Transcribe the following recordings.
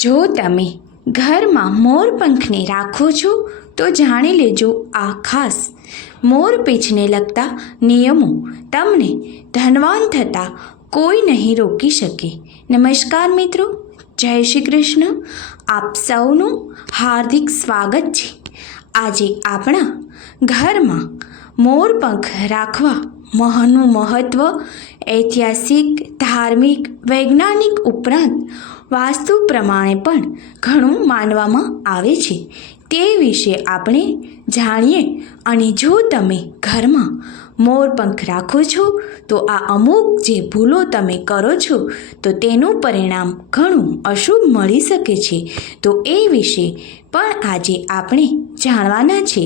જો તમે ઘરમાં મોરપંખને રાખો છો, તો જાણી લેજો આ ખાસ. મોરપીંછને લગતા નિયમો તમને ધનવાન થતાં કોઈ નહીં રોકી શકે. નમસ્કાર મિત્રો, જય શ્રી કૃષ્ણ. આપ સૌનું હાર્દિક સ્વાગત છે. આજે આપણા ઘરમાં મોરપંખ રાખવા મહનું મહત્ત્વ ઐતિહાસિક, ધાર્મિક, વૈજ્ઞાનિક ઉપરાંત વાસ્તુ પ્રમાણે પણ ઘણું માનવામાં આવે છે. તે વિશે આપણે જાણીએ અને જો તમે ઘરમાં મોરપંખ રાખો છો, તો આ અમુક જે ભૂલો તમે કરો છો, તો તેનું પરિણામ ઘણું અશુભ મળી શકે છે. તો એ વિશે પણ આજે આપણે જાણવાના છે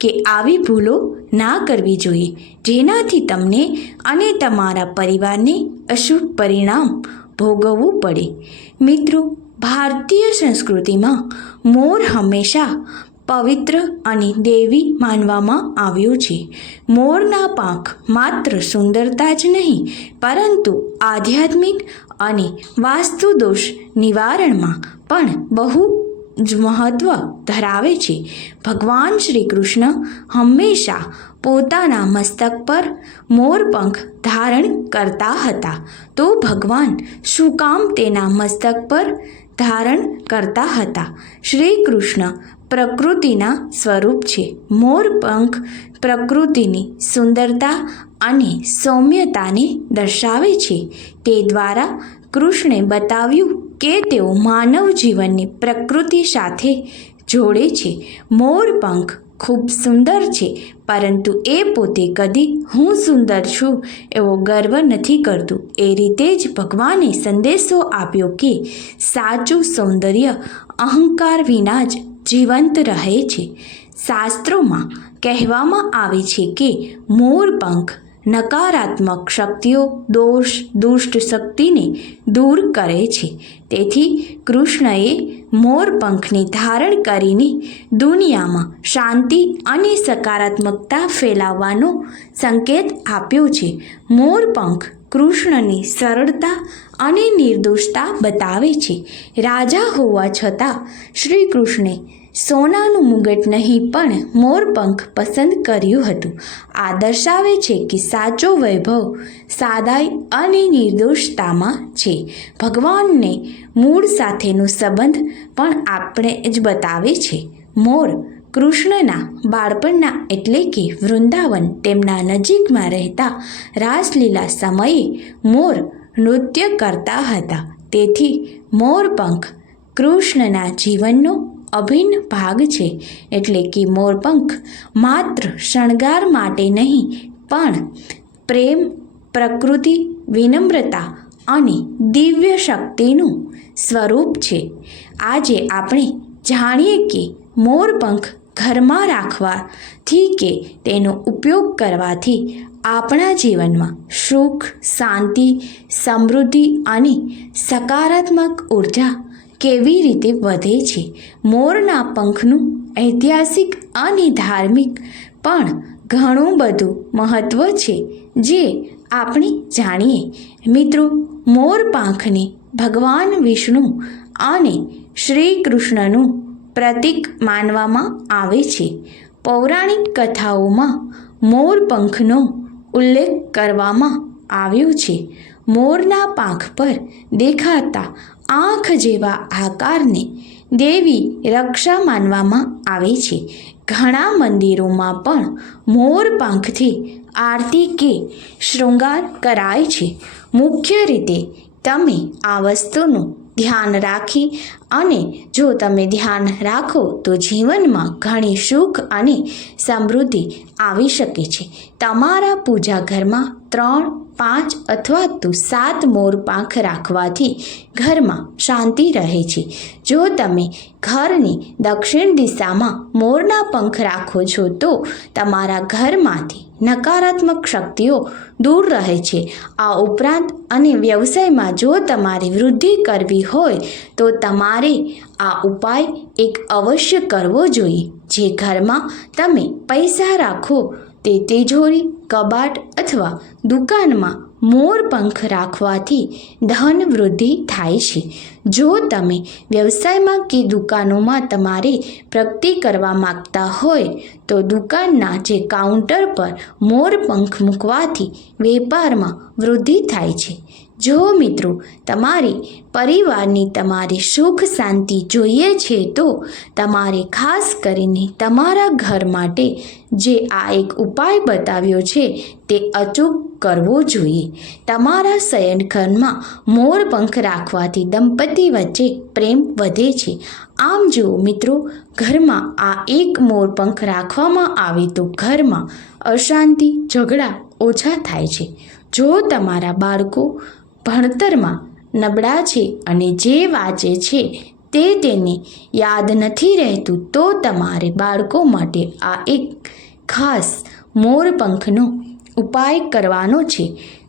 કે આવી ભૂલો ના કરવી જોઈએ. જેનાથી તમને અને તમારા પરિવારને અશુભ પરિણામ ભોગવવું પડે. મિત્રો, ભારતીય સંસ્કૃતિમાં મોર હંમેશા પવિત્ર અને દેવી માનવામાં આવ્યું છે. મોરના પાંખ માત્ર સુંદરતા જ નહીં, પરંતુ આધ્યાત્મિક અને વાસ્તુ દોષ નિવારણમાં પણ બહુ જ મહત્ત્વ ધરાવે છે. ભગવાન શ્રી કૃષ્ણ હંમેશા પોતાના મસ્તક પર મોરપંખ ધારણ કરતા હતા. તો ભગવાન શું કામ તેના મસ્તક પર ધારણ કરતા હતા? શ્રી કૃષ્ણ પ્રકૃતિના સ્વરૂપ છે. મોરપંખ પ્રકૃતિની સુંદરતા અને સૌમ્યતાને દર્શાવે છે. તે દ્વારા કૃષ્ણે બતાવ્યું કે તેઓ માનવ જીવનની પ્રકૃતિ સાથે જોડે છે. મોરપંખ ખૂબ સુંદર છે, પરંતુ એ પોતે કદી હું સુંદર છું એવો ગર્વ નથી કરતું. એ રીતે જ ભગવાને સંદેશો આપ્યો કે સાચું સૌંદર્ય અહંકાર વિના જ જીવંત રહે છે. શાસ્ત્રોમાં કહેવામાં આવે છે કે મોરપંખ નકારાત્મક શક્તિઓ દોષ, દુષ્ટ શક્તિને દૂર કરે છે. તેથી કૃષ્ણએ મોરપંખને ધારણ કરીને દુનિયામાં શાંતિ અને સકારાત્મકતા ફેલાવવાનો સંકેત આપ્યો છે. મોરપંખ કૃષ્ણની સરળતા અને નિર્દોષતા બતાવે છે. રાજા હોવા છતાં શ્રી કૃષ્ણે સોનાનું મુગટ નહીં પણ મોરપંખ પસંદ કર્યું હતું. આ દર્શાવે છે કે સાચો વૈભવ, સાદાઈ અને નિર્દોષતામાં છે. ભગવાનને મૂળ સાથેનો સંબંધ પણ આપણે જ બતાવે છે. મોર કૃષ્ણના બાળપણના એટલે કે વૃંદાવન તેમના નજીકમાં રહેતા રાસલીલા સમયે મોર નૃત્ય કરતા હતા. તેથી મોરપંખ કૃષ્ણના જીવનનો અભિન્ન ભાગ છે. એટલે કે મોરપંખ માત્ર શણગાર માટે નહીં, પણ પ્રેમ, પ્રકૃતિ, વિનમ્રતા અને દિવ્ય શક્તિનું સ્વરૂપ છે. આજે આપણે જાણીએ કે મોરપંખ ઘરમાં રાખવાથી કે તેનો ઉપયોગ કરવાથી આપણા જીવનમાં સુખ, શાંતિ, સમૃદ્ધિ અને સકારાત્મક ઊર્જા કેવી રીતે વધે છે, મોરના પંખનું ઐતિહાસિક અને ધાર્મિક પણ ઘણું બધું મહત્ત્વ છે, જે આપણે જાણીએ. મિત્રો, મોર પાંખને ભગવાન વિષ્ણુ અને શ્રી કૃષ્ણનું પ્રતીક માનવામાં આવે છે. પૌરાણિક કથાઓમાં મોરપંખનો ઉલ્લેખ કરવામાં આવ્યો છે. મોરના પાંખ પર દેખાતા આંખ જેવા આકારને દેવી રક્ષા માનવામાં આવે છે. ઘણા મંદિરોમાં પણ મોર પાંખથી આરતી કે શૃંગાર કરાય છે. મુખ્ય રીતે તમે આ વસ્તુનું ધ્યાન રાખી અને જો તમે ધ્યાન રાખો તો જીવનમાં ઘણી સુખ અને સમૃદ્ધિ આવી શકે છે. તમારા પૂજા ઘરમાં ત્રણ, પાંચ અથવા તો સાત મોર પાંખ રાખવાથી ઘરમાં શાંતિ રહે છે. જો તમે ઘરની દક્ષિણ દિશામાં મોરના પંખ રાખો છો તો તમારા ઘરમાંથી નકારાત્મક શક્તિઓ દૂર રહે છે. આ ઉપરાંત અને વ્યવસાયમાં જો તમારે વૃદ્ધિ કરવી હોય તો તમારે આ ઉપાય એક અવશ્ય કરવો જોઈએ. જે ઘરમાં તમે પૈસા રાખો, તે તિજોરી, કબાટ અથવા દુકાનમાં મોર પંખ રાખવાથી ધન વૃદ્ધિ થાય છે. જો તમે વ્યવસાયમાં કે દુકાનોમાં તમારે પ્રગતિ કરવા માગતા હોય, તો દુકાનના જે કાઉન્ટર પર મોર પંખ મૂકવાથી વેપારમાં વૃદ્ધિ થાય છે. જો મિત્રો, તમારી પરિવારની તમારી સુખ શાંતિ જોઈએ છે તો તમારે ખાસ કરીને તમારા ઘર માટે જે આ એક ઉપાય બતાવ્યો છે તે અચૂક કરવો જોઈએ. તમારા શયનખંડમાં મોર પંખ રાખવાથી દંપતી વચ્ચે પ્રેમ વધે છે. આમ જુઓ મિત્રો, ઘરમાં આ એક મોર પંખ રાખવામાં આવે તો ઘરમાં અશાંતિ, ઝઘડા ઓછા થાય છે. જો તમારા બાળકો ભણતરમાં નબળા છે અને જે વાંચે છે તે તેને યાદ નથી રહેતું, તો તમારે બાળકો માટે આ એક ખાસ મોરપંખનો ઉપાય કરવાનો છે.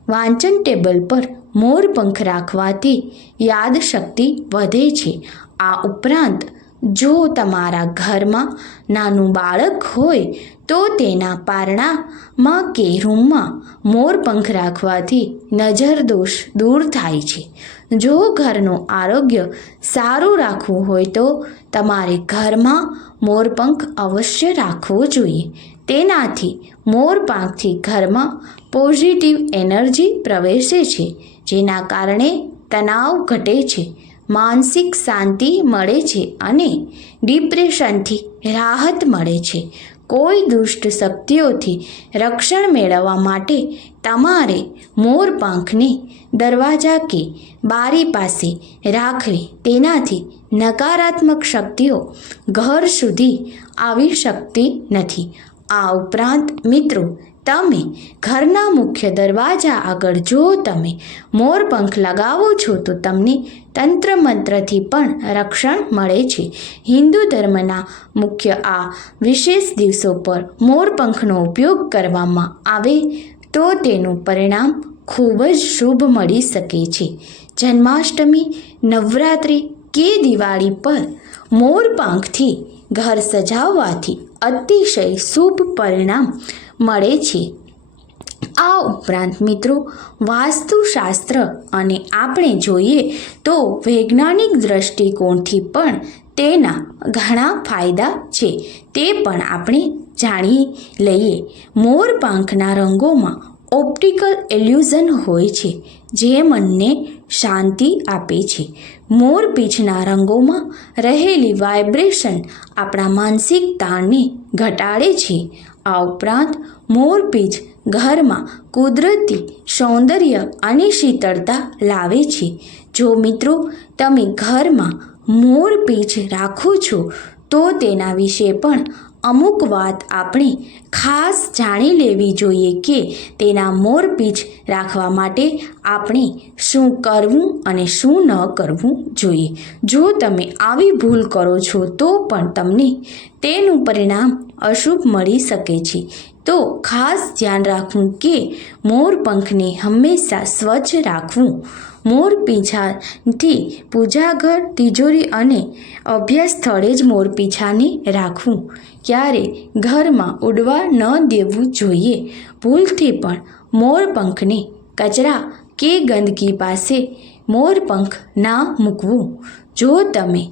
વાંચન ટેબલ પર મોરપંખ રાખવાથી યાદશક્તિ વધે છે. આ ઉપરાંત જો તમારા ઘરમાં નાનું બાળક હોય, તો તેના પારણામાં કે રૂમમાં મોરપંખ રાખવાથી નજર દોષ દૂર થાય છે. જો ઘરનું આરોગ્ય સારું રાખવું હોય, તો તમારે ઘરમાં મોરપંખ અવશ્ય રાખવો જોઈએ. તેનાથી મોરપંખથી ઘરમાં પોઝિટિવ એનર્જી પ્રવેશે છે, જેના કારણે તણાવ ઘટે છે. માનસિક શાંતિ મળે છે અને ડિપ્રેશનથી રાહત મળે છે. કોઈ દુષ્ટ શક્તિઓથી રક્ષણ મેળવવા માટે તમારે મોરપંખને દરવાજા કે બારી પાસે રાખવી. તેનાથી નકારાત્મક શક્તિઓ ઘર સુધી આવી શકતી નથી. આ ઉપરાંત મિત્રો તમે ઘરના મુખ્ય દરવાજા આગળ જો તમે મોરપંખ લગાવો છો તો તમને તંત્ર મંત્રથી પણ રક્ષણ મળે છે. હિન્દુ ધર્મના મુખ્ય આ વિશેષ દિવસો પર મોરપંખનો ઉપયોગ કરવામાં આવે તો તેનું પરિણામ ખૂબ જ શુભ મળી શકે છે. જન્માષ્ટમી, નવરાત્રિ કે દિવાળી પર મોરપંખથી ઘર સજાવવાથી અતિશય શુભ પરિણામ મળે છે. આ ઉપરાંત મિત્રો, વાસ્તુશાસ્ત્ર અને આપણે જોઈએ તો વૈજ્ઞાનિક દ્રષ્ટિકોણથી પણ તેના ઘણા ફાયદા છે. તે પણ આપણે જાણી લઈએ. મોર પાંખના રંગોમાં ઓપ્ટિકલ એલ્યુઝન હોય છે, જે મનને શાંતિ આપે છે. મોર પીછના રંગોમાં રહેલી વાઇબ્રેશન આપણા માનસિક તાણને ઘટાડે છે. આ ઉપરાંત મોરપીંછ ઘરમાં કુદરતી સૌંદર્ય અને શીતળતા લાવે છે. જો મિત્રો, તમે ઘરમાં મોરપીંછ રાખો છો, તો તેના વિશે પણ અમુક વાત આપણે ખાસ જાણી લેવી જોઈએ કે તેના મોરપીંછ રાખવા માટે આપણે શું કરવું અને શું ન કરવું જોઈએ. જો તમે આવી ભૂલ કરો છો, તો પણ તમને તેનું પરિણામ અશુભ મળી શકે છે. તો ખાસ ધ્યાન રાખવું કે મોર પંખને હંમેશા સ્વચ્છ રાખવું. મોર પીંછાથી પૂજાઘર તિજોરી અને અભ્યાસ સ્થળે જ મોરપીંછાને રાખવું. ક્યારે ઘરમાં ઉડવા ન દેવું જોઈએ. ભૂલથી પણ મોરપંખને કચરા કે ગંદકી પાસે મોરપંખ ના મૂકવું. જો તમે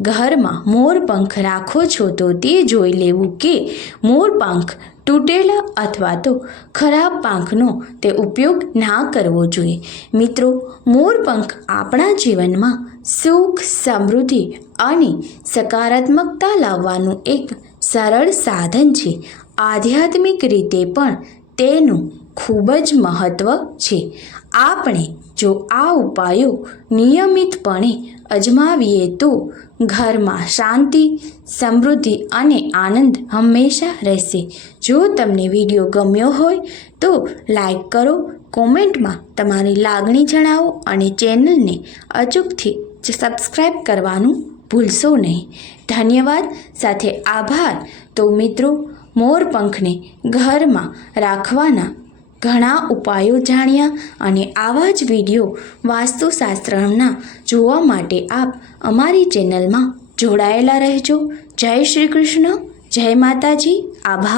ઘરમાં મોરપંખ રાખો છો તો તે જોઈ લેવું કે મોર પંખ તૂટેલા અથવા તો ખરાબ પાંખનો તે ઉપયોગ ના કરવો જોઈએ. મિત્રો, મોર પંખ આપણા જીવનમાં સુખ, સમૃદ્ધિ અને સકારાત્મકતા લાવવાનું એક સરળ સાધન છે. આધ્યાત્મિક રીતે પણ તેનું ખૂબ જ મહત્ત્વ છે. આપણે જો આ ઉપાયો નિયમિતપણે અજમાવીએ તો ઘરમાં શાંતિ, સમૃદ્ધિ અને આનંદ હંમેશા રહેશે. જો તમને વીડિયો ગમ્યો હોય તો લાઈક કરો, કોમેન્ટમાં તમારી લાગણી જણાવો અને ચેનલને અચૂકથી સબસ્ક્રાઈબ કરવાનું ભૂલશો નહીં. ધન્યવાદ, સાથે આભાર. તો મિત્રો, મોરપંખને ઘરમાં રાખવાના ઘણા ઉપાયો જાણ્યા અને આવા જ વીડિયો વાસ્તુશાસ્ત્રના જોવા માટે આપ અમારી ચેનલમાં જોડાયેલા રહેજો. જય શ્રી કૃષ્ણ. જય માતાજી. આભાર.